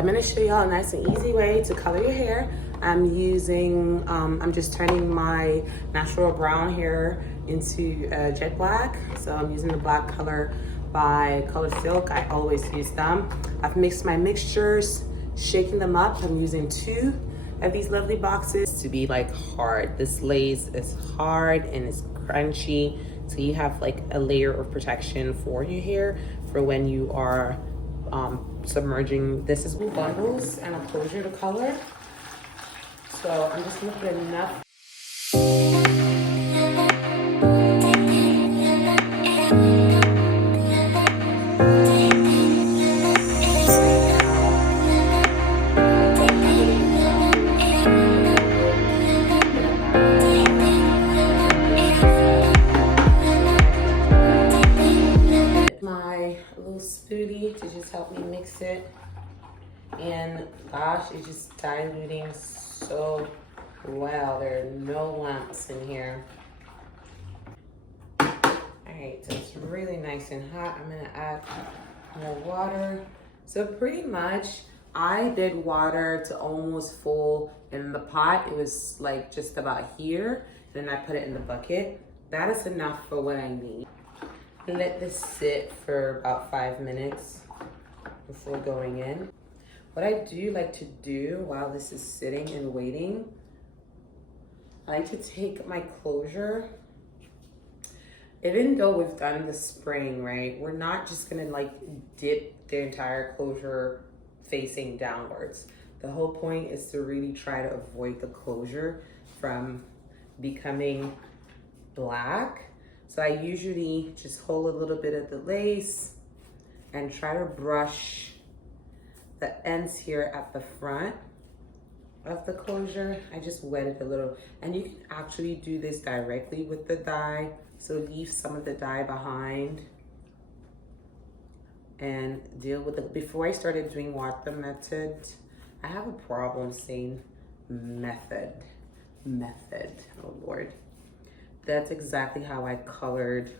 I'm gonna show y'all a nice and easy way to color your hair. I'm using, I'm just turning my natural brown hair into jet black. So I'm using the black color by Color Silk. I always use them. I've mixed my mixtures, shaking them up. I'm using 2 of these lovely boxes to be like hard. This lace is hard and it's crunchy. So you have like a layer of protection for your hair for when you are submerging. This is bundles and a closure to color. So I'm just gonna put enough. My little spoolie to just help me mix it. And gosh, it's just diluting so well. There are no lumps in here. All right, so it's really nice and hot. I'm gonna add more water. So pretty much, I did water to almost full in the pot. It was like just about here. Then I put it in the bucket. That is enough for what I need. Let this sit for about 5 minutes before going in. What I do like to do while this is sitting and waiting, I like to take my closure. Even though we've done the spraying, right? We're not just gonna like dip the entire closure facing downwards. The whole point is to really try to avoid the closure from becoming black. So I usually just hold a little bit of the lace and try to brush the ends here at the front of the closure. I just wet it a little. And you can actually do this directly with the dye. So leave some of the dye behind and deal with it. Before I started doing water method, I have a problem saying method, oh Lord. That's exactly how I colored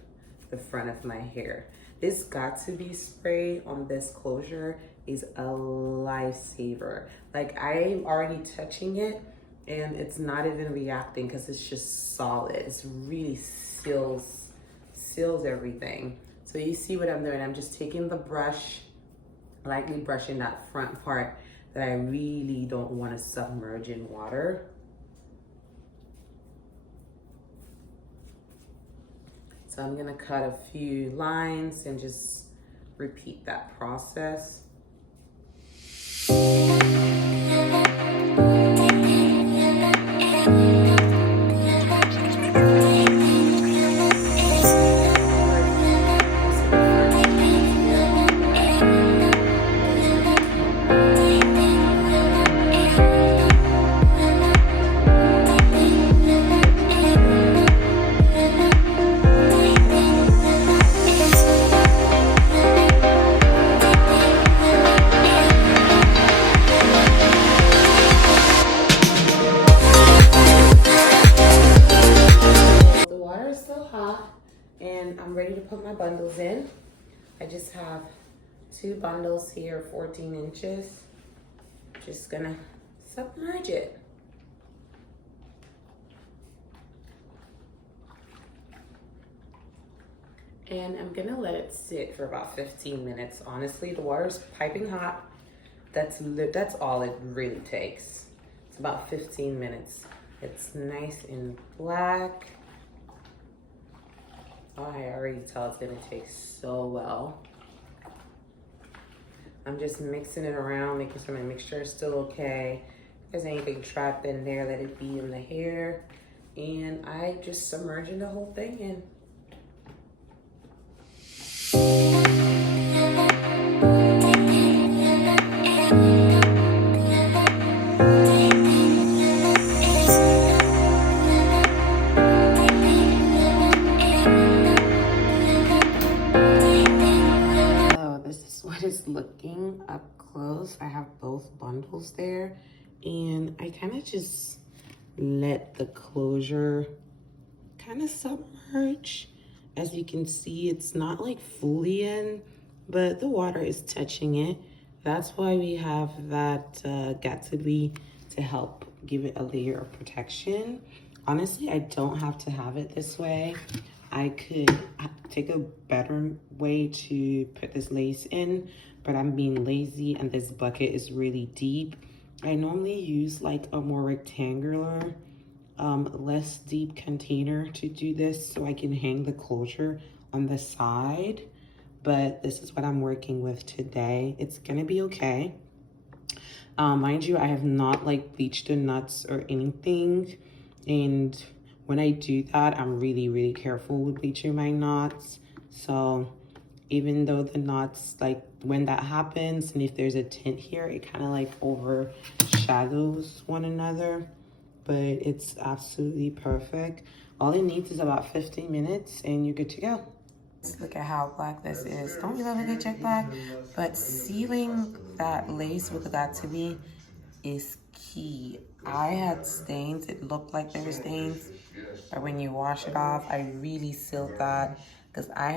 the front of my hair. This got to be sprayed on this closure is a lifesaver. Like I'm already touching it and it's not even reacting because it's just solid. It's really seals everything. So you see what I'm doing. I'm just taking the brush, lightly brushing that front part that I really don't want to submerge in water. So I'm gonna cut a few lines and just repeat that process. I'm ready to put my bundles in. I just have 2 bundles here, 14 inches. Just gonna submerge it. And I'm gonna let it sit for about 15 minutes. Honestly, the water's piping hot. That's all it really takes. It's about 15 minutes. It's nice and black. Oh, I already tell it's gonna taste so well. I'm just mixing it around, making sure my mixture is still okay. If there's anything trapped in there, let it be in the hair. And I just submerging the whole thing in. It's looking up close. I have both bundles there and I kind of just let the closure kind of submerge. As you can see, it's not like fully in, but the water is touching it. That's why we have that Gatsby to help give it a layer of protection. Honestly, I don't have to have it this way. I could take a better way to put this lace in, but I'm being lazy and this bucket is really deep. I normally use like a more rectangular, less deep container to do this so I can hang the closure on the side. But this is what I'm working with today. It's gonna be okay. Mind you, I have not like bleached the nuts or anything. And when I do that, I'm really, really careful with bleaching my knots. So even though the knots, like when that happens, and if there's a tint here, it kind of like overshadows one another. But it's absolutely perfect. All it needs is about 15 minutes and you're good to go. Look at how black this is. Don't we love a good jet black? But sealing that lace with the Got2b is key. I had stains. It looked like there were stains. But when you wash it off, I really sealed that because I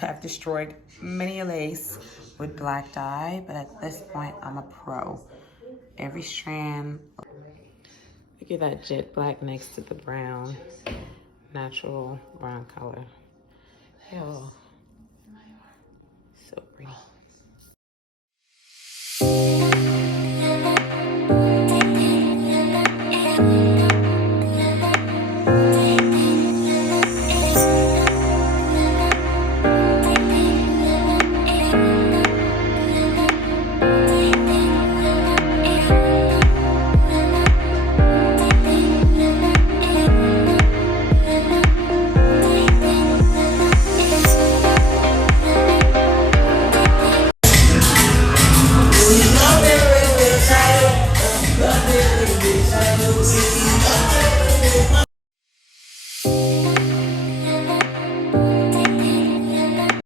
have destroyed many a lace with black dye. But at this point, I'm a pro. Every strand. Look at that jet black next to the brown. Natural brown color. Oh, so pretty.